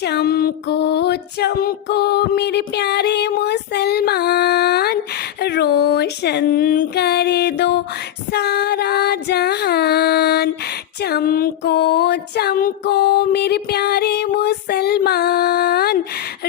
چمکو چمکو میرے پیارے مسلمان، روشن کر دو سارا جہان۔ چمکو چمکو میرے پیارے مسلمان،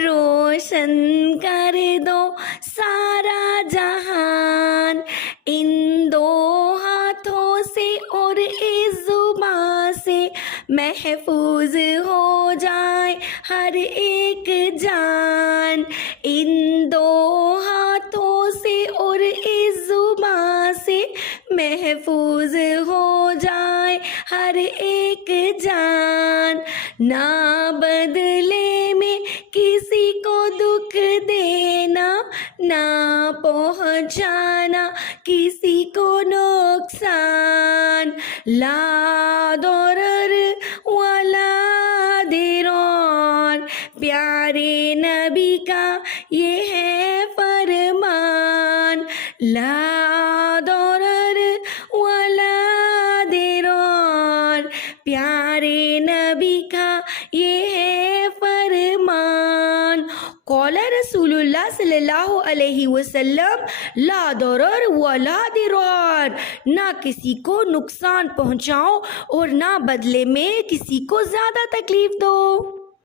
روشن کر دو سارا جہان۔ ان دو ہاتھوں سے اور اس زبان سے محفوظ ہو جائے ہر ایک جان۔ ان دو ہاتھوں سے اور اس زبان سے محفوظ ہو جائے ہر ایک جان۔ نہ بدلے میں کسی کو دکھ دینا، نہ پہنچانا کسی کو نقصان۔ لا ضرر ولا ضرار، پیارے نبی کا یہ ہے فرمان۔ لا ضرر ولا ضرار، پیارے نبی کا یہ ہے فرمان۔ قال رسول اللہ صلی اللہ علیہ وسلم لا ضرر ولا ضرار، نہ کسی کو نقصان پہنچاؤ اور نہ بدلے میں کسی کو زیادہ تکلیف دو۔